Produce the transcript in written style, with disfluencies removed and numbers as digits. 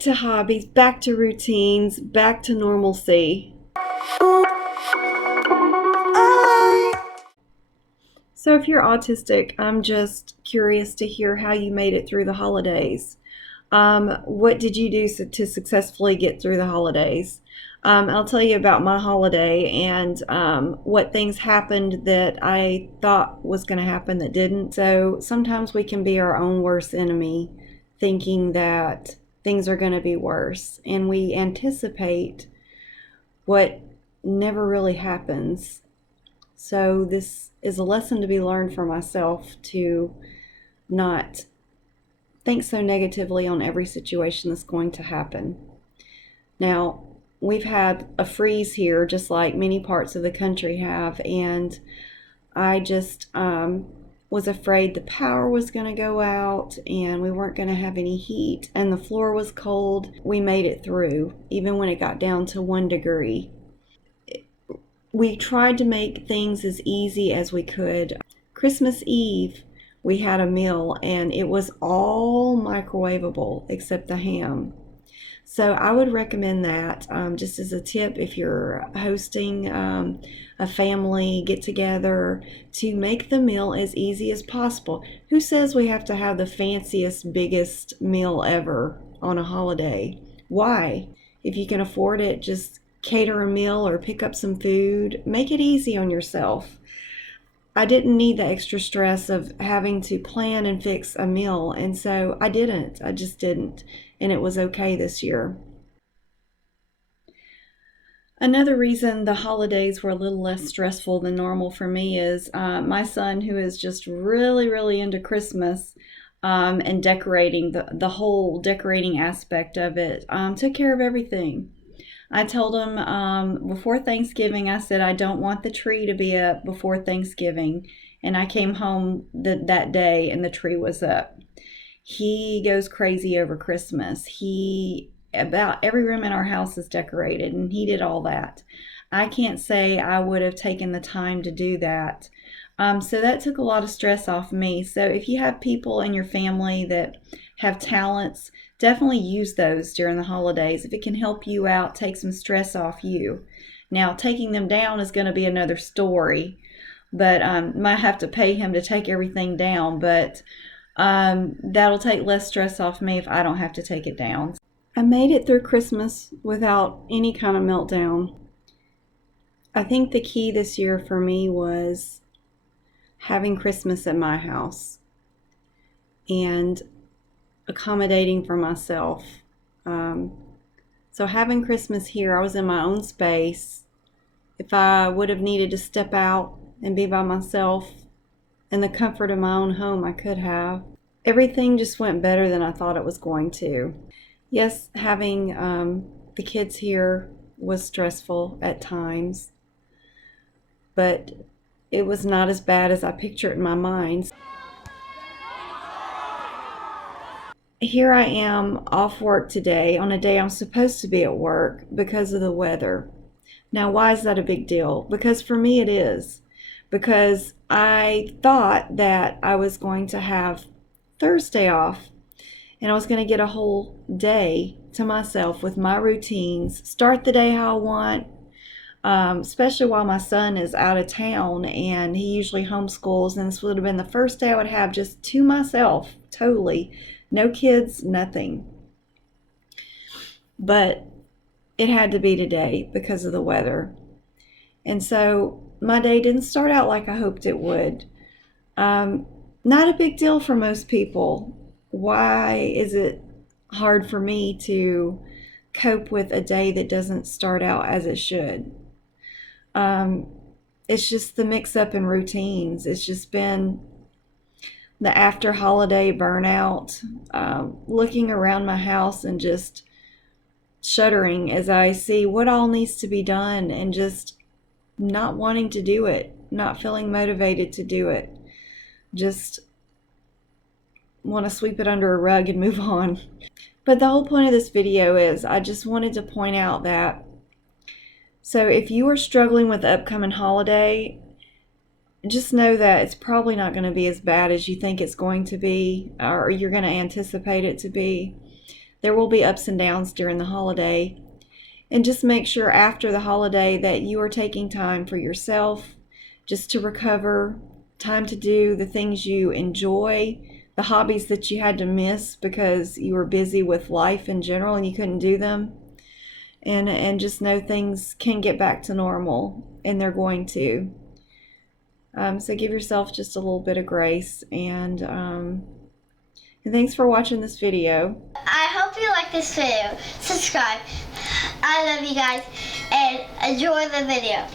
to hobbies, back to routines, back to normalcy. So if you're autistic, I'm just curious to hear how you made it through the holidays. What did you do to successfully get through the holidays? I'll tell you about my holiday and what things happened that I thought was going to happen that didn't. So sometimes we can be our own worst enemy, thinking that things are going to be worse, and we anticipate what never really happens. So this is a lesson to be learned for myself, to not think so negatively on every situation that's going to happen. Now, we've had a freeze here, just like many parts of the country have, and I just was afraid the power was going to go out and we weren't going to have any heat, and the floor was cold. We made it through, even when it got down to 1 degree. We tried to make things as easy as we could. Christmas Eve, we had a meal, and it was all microwavable except the ham. So I would recommend that just as a tip if you're hosting a family get-together, to make the meal as easy as possible. Who says we have to have the fanciest, biggest meal ever on a holiday? Why? If you can afford it, just cater a meal or pick up some food. Make it easy on yourself. I didn't need the extra stress of having to plan and fix a meal, and so I didn't. I just didn't, and it was okay this year. Another reason the holidays were a little less stressful than normal for me is my son, who is just really, really into Christmas and decorating, the whole decorating aspect of it, took care of everything. I told him before Thanksgiving, I said, I don't want the tree to be up before Thanksgiving. And I came home that day and the tree was up. He goes crazy over Christmas. About every room in our house is decorated, and he did all that. I can't say I would have taken the time to do that. So that took a lot of stress off me. So if you have people in your family that have talents, definitely use those during the holidays. If it can help you out, take some stress off you. Now, taking them down is going to be another story, but might have to pay him to take everything down, but that'll take less stress off me if I don't have to take it down. I made it through Christmas without any kind of meltdown. I think the key this year for me was having Christmas at my house and accommodating for myself. So having Christmas here, I was in my own space. If I would have needed to step out and be by myself in the comfort of my own home, I could have. Everything just went better than I thought it was going to. Yes, having the kids here was stressful at times, but it was not as bad as I pictured in my mind. Here I am off work today on a day I'm supposed to be at work because of the weather. Now, why is that a big deal? Because for me it is. Because I thought that I was going to have Thursday off and I was going to get a whole day to myself with my routines, start the day how I want, especially while my son is out of town and he usually homeschools, and this would have been the first day I would have just to myself, totally. No kids, nothing. But it had to be today because of the weather. And so my day didn't start out like I hoped it would. Not a big deal for most people. Why is it hard for me to cope with a day that doesn't start out as it should? It's just the mix-up in routines. It's just been the after holiday burnout, looking around my house and just shuddering as I see what all needs to be done and just not wanting to do it, not feeling motivated to do it. Just want to sweep it under a rug and move on. But the whole point of this video is I just wanted to point out that, so if you are struggling with the upcoming holiday, just know that it's probably not going to be as bad as you think it's going to be, or you're going to anticipate it to be. There will be ups and downs during the holiday. And just make sure after the holiday that you are taking time for yourself, just to recover, time to do the things you enjoy, the hobbies that you had to miss because you were busy with life in general and you couldn't do them. And just know things can get back to normal, and they're going to. So give yourself just a little bit of grace, and thanks for watching this video. I hope you like this video. Subscribe. I love you guys and enjoy the video.